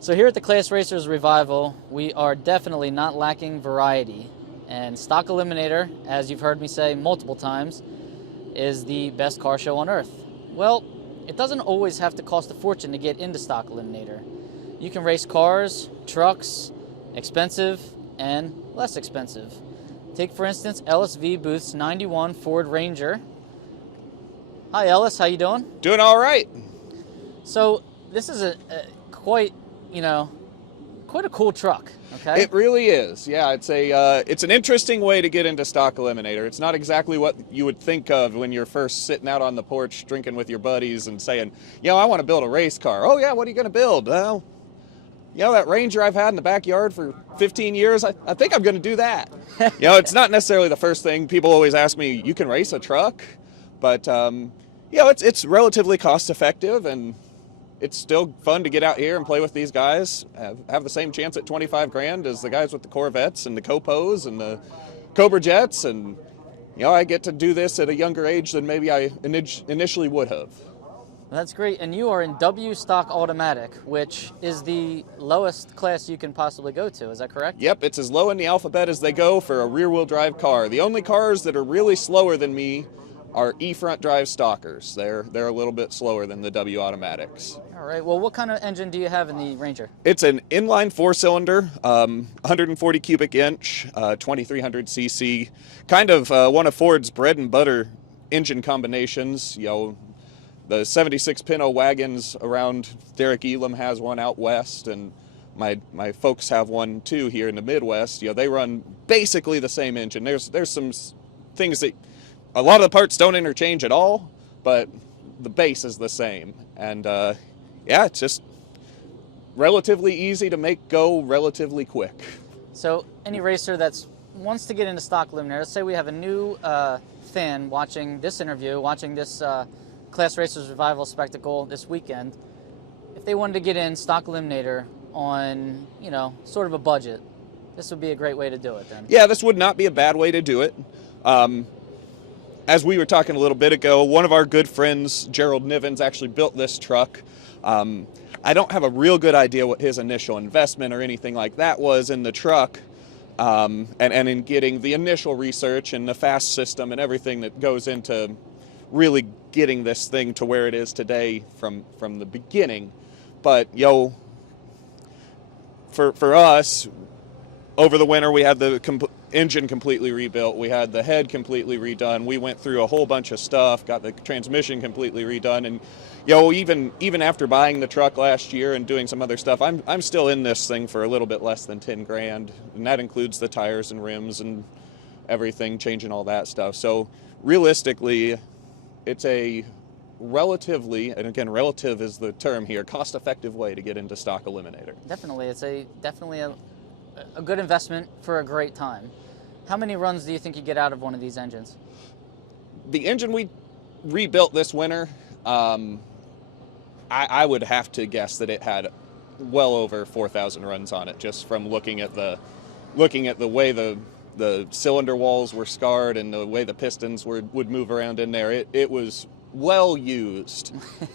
So here at the Class Racers Revival, we are definitely not lacking variety. And Stock Eliminator, as you've heard me say multiple times, is the best car show on earth. Well, it doesn't always have to cost a fortune to get into Stock Eliminator. You can race cars, trucks, expensive and less expensive. Take, for instance, Ellis Buth's 91 Ford Ranger. Hi, Ellis. How you doing? Doing all right. So this is quite a cool truck. Okay. It really is. Yeah, it's an interesting way to get into Stock Eliminator. It's not exactly what you would think of when you're first sitting out on the porch drinking with your buddies and saying, I want to build a race car. Oh yeah, what are you going to build? Well, that Ranger I've had in the backyard for 15 years, I think I'm going to do that. It's not necessarily the first thing. People always ask me, you can race a truck? But, it's relatively cost effective, and it's still fun to get out here and play with these guys, have the same chance at 25 grand as the guys with the Corvettes and the Copos and the Cobra Jets. And, I get to do this at a younger age than maybe I initially would have. That's great. And you are in W Stock Automatic, which is the lowest class you can possibly go to. Is that correct? Yep, it's as low in the alphabet as they go for a rear-wheel drive car. The only cars that are really slower than me are E-front drive stockers. They're a little bit slower than the W automatics. All right. Well, what kind of engine do you have in the Ranger? It's an inline four-cylinder, 140 cubic inch, 2300 cc, kind of one of Ford's bread and butter engine combinations. The 76 Pinto wagons around Derek Elam has one out west, and my folks have one too here in the Midwest. They run basically the same engine. There's some things that a lot of the parts don't interchange at all, but the base is the same. And it's just relatively easy to make go relatively quick. So any racer that wants to get into Stock Eliminator, let's say we have a new fan watching this interview, watching this Class Racers Revival spectacle this weekend. If they wanted to get in Stock Eliminator on, sort of a budget, this would be a great way to do it then. Yeah, this would not be a bad way to do it. As we were talking a little bit ago, one of our good friends, Gerald Nivens, actually built this truck. I don't have a real good idea what his initial investment or anything like that was in the truck, and in getting the initial research and the fast system and everything that goes into really getting this thing to where it is today from the beginning. But for us, over the winter we had the engine completely rebuilt. We had the head completely redone. We went through a whole bunch of stuff, got the transmission completely redone. And even after buying the truck last year and doing some other stuff, I'm still in this thing for a little bit less than 10 grand, and that includes the tires and rims and everything, changing all that stuff. So realistically, it's a relatively, and again, relative is the term here, cost-effective way to get into Stock Eliminator. Definitely. It's definitely a good investment for a great time. How many runs do you think you get out of one of these engines? The engine we rebuilt this winter, I would have to guess that it had well over 4,000 runs on it, just from looking at the way the cylinder walls were scarred and the way the pistons would move around in there. It was well used.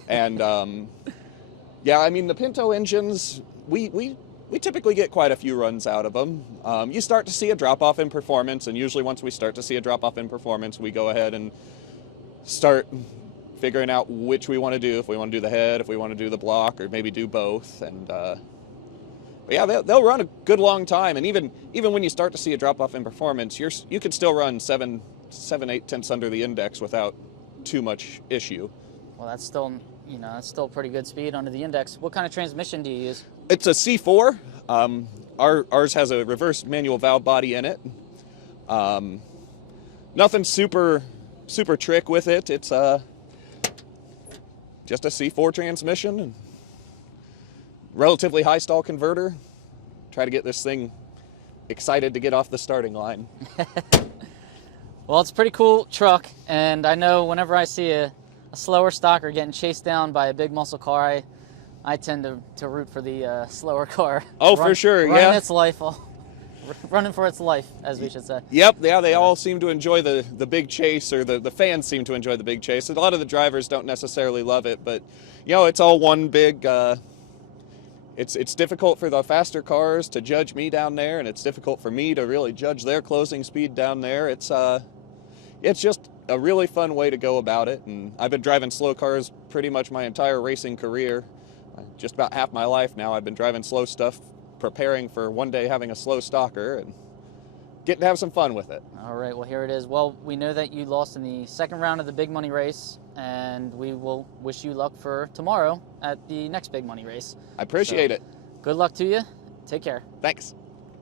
And the Pinto engines, we typically get quite a few runs out of them. You start to see a drop-off in performance, and usually once we start to see a drop-off in performance, we go ahead and start figuring out which we want to do, if we want to do the head, if we want to do the block, or maybe do both. And they'll run a good long time, and even when you start to see a drop-off in performance, you could still run 7/8 under the index without too much issue. Well, that's still pretty good speed under the index. What kind of transmission do you use? It's a C4. Ours has a reverse manual valve body in it. Nothing super trick with it. It's just a C4 transmission and relatively high stall converter. Try to get this thing excited to get off the starting line. Well, it's a pretty cool truck, and I know whenever I see a slower stocker getting chased down by a big muscle car, I tend to root for the slower car. Oh, for sure, yeah. Running for its life, as we should say. Yep, yeah, they all seem to enjoy the big chase, or the fans seem to enjoy the big chase. A lot of the drivers don't necessarily love it, but, it's all one big, it's difficult for the faster cars to judge me down there, and it's difficult for me to really judge their closing speed down there. It's just a really fun way to go about it, and I've been driving slow cars pretty much my entire racing career. Just about half my life now I've been driving slow stuff, preparing for one day having a slow stalker and getting to have some fun with it. All right, well, here it is. Well, we know that you lost in the second round of the big money race, and we will wish you luck for tomorrow at the next big money race. I appreciate it. Good luck to you. Take care. Thanks.